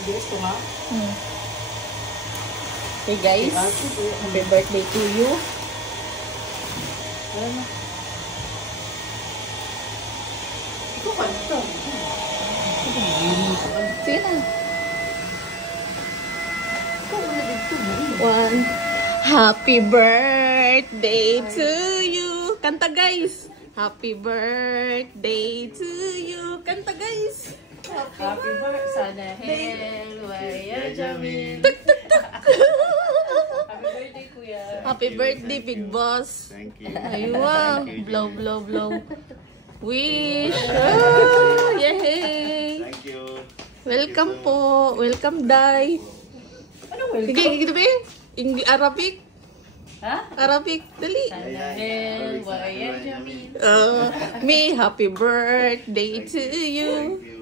Hey guys, happy birthday to you. Sige na. One. Happy birthday to you. Kanta guys. Happy birthday to you. Kanta guys. Happy birthday. Sana hell, Waya Jamin. Happy birthday, Kuya. Happy birthday, Big Boss. Thank you. Aywa. Blow, blow, blow. Wish. Oh, yay. Thank you. Welcome po. Welcome, Day. Ano welcome? Sige, gitu ba? Arabic. Ha? Arabic. Dali. Sana hell, Waya Jamin. Me, happy birthday to you. Thank you.